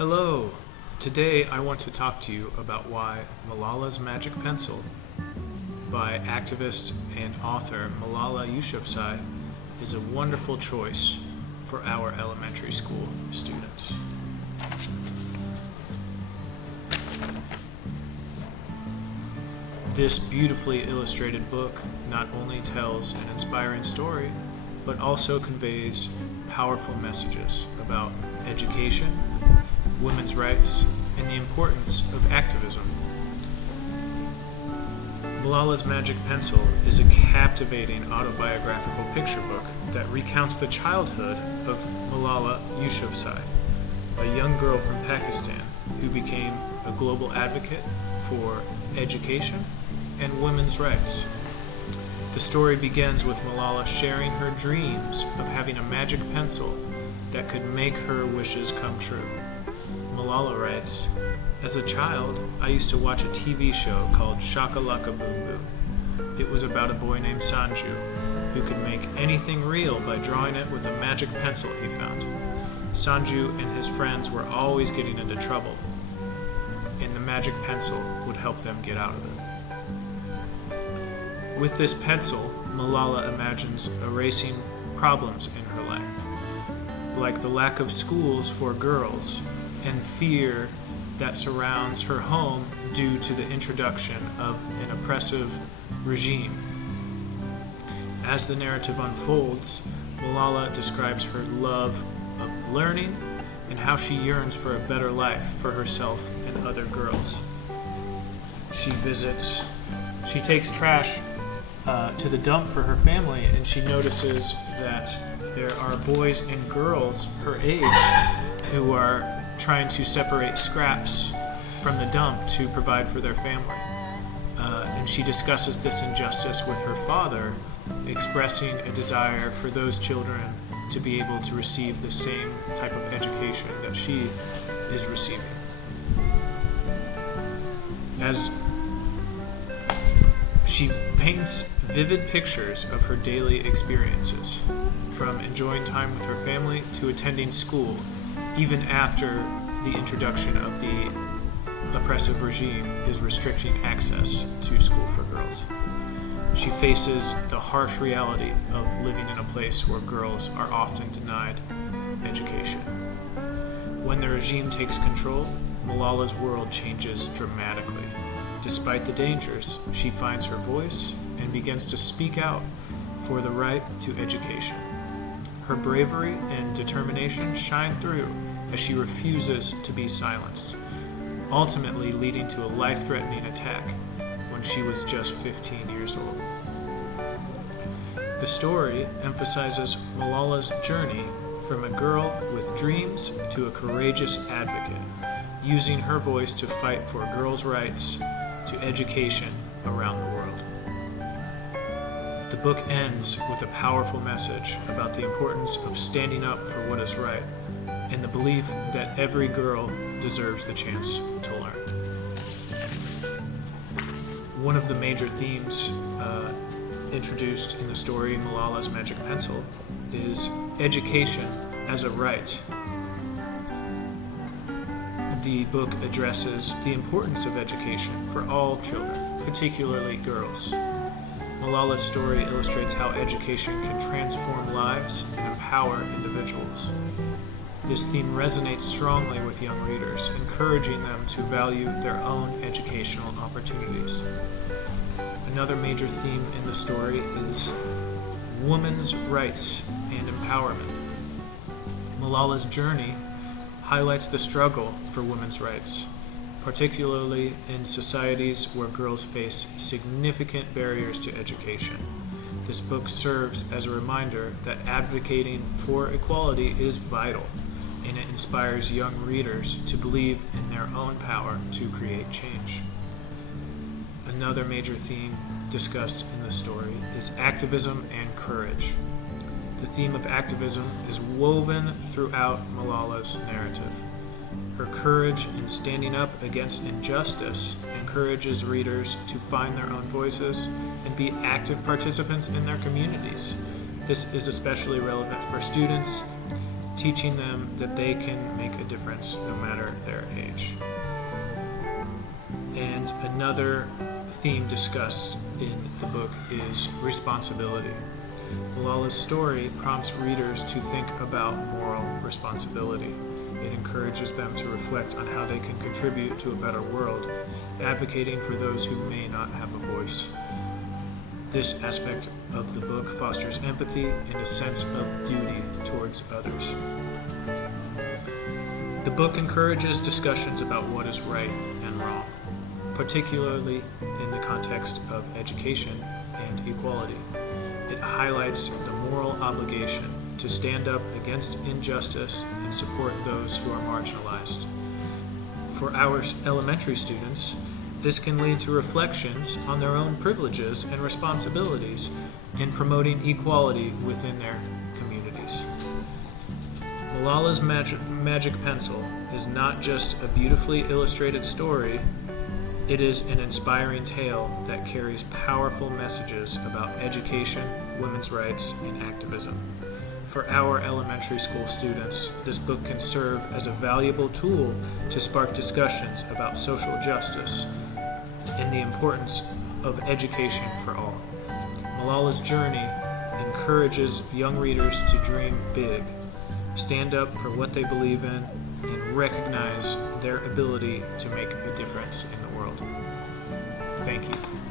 Hello! Today I want to talk to you about why Malala's Magic Pencil by activist and author Malala Yousafzai is a wonderful choice for our elementary school students. This beautifully illustrated book not only tells an inspiring story, but also conveys powerful messages about education, women's rights, and the importance of activism. Malala's Magic Pencil is a captivating autobiographical picture book that recounts the childhood of Malala Yousafzai, a young girl from Pakistan who became a global advocate for education and women's rights. The story begins with Malala sharing her dreams of having a magic pencil that could make her wishes come true. Malala writes, "As a child, I used to watch a TV show called Shakalaka Boom Boom. It was about a boy named Sanju who could make anything real by drawing it with a magic pencil he found. Sanju and his friends were always getting into trouble, and the magic pencil would help them get out of it." With this pencil, Malala imagines erasing problems in her life, like the lack of schools for girls and fear that surrounds her home due to the introduction of an oppressive regime. As the narrative unfolds, Malala describes her love of learning and how she yearns for a better life for herself and other girls. She takes trash to the dump for her family, and she notices that there are boys and girls her age who are trying to separate scraps from the dump to provide for their family. And she discusses this injustice with her father, expressing a desire for those children to be able to receive the same type of education that she is receiving. As she paints vivid pictures of her daily experiences, from enjoying time with her family to attending school, even after the introduction of the oppressive regime is restricting access to school for girls. She faces the harsh reality of living in a place where girls are often denied education. When the regime takes control, Malala's world changes dramatically. Despite the dangers, she finds her voice and begins to speak out for the right to education. Her bravery and determination shine through as she refuses to be silenced, ultimately leading to a life-threatening attack when she was just 15 years old. The story emphasizes Malala's journey from a girl with dreams to a courageous advocate, using her voice to fight for girls' rights to education around the world. The book ends with a powerful message about the importance of standing up for what is right and the belief that every girl deserves the chance to learn. One of the major themes introduced in the story Malala's Magic Pencil is education as a right. The book addresses the importance of education for all children, particularly girls. Malala's story illustrates how education can transform lives and empower individuals. This theme resonates strongly with young readers, encouraging them to value their own educational opportunities. Another major theme in the story is women's rights and empowerment. Malala's journey highlights the struggle for women's rights, particularly in societies where girls face significant barriers to education. This book serves as a reminder that advocating for equality is vital, and it inspires young readers to believe in their own power to create change. Another major theme discussed in the story is activism and courage. The theme of activism is woven throughout Malala's narrative. Her courage in standing up against injustice encourages readers to find their own voices and be active participants in their communities. This is especially relevant for students teaching them that they can make a difference no matter their age. And another theme discussed in the book is responsibility. Malala's story prompts readers to think about moral responsibility. It encourages them to reflect on how they can contribute to a better world, advocating for those who may not have a voice. This aspect of the book fosters empathy and a sense of duty towards others. The book encourages discussions about what is right and wrong, particularly in the context of education and equality. It highlights the moral obligation to stand up against injustice and support those who are marginalized. For our elementary students, this can lead to reflections on their own privileges and responsibilities in promoting equality within their communities. Malala's magic pencil is not just a beautifully illustrated story, it is an inspiring tale that carries powerful messages about education, women's rights, and activism. For our elementary school students, this book can serve as a valuable tool to spark discussions about social justice and the importance of education for all. Malala's journey encourages young readers to dream big, stand up for what they believe in, and recognize their ability to make a difference in the world. Thank you.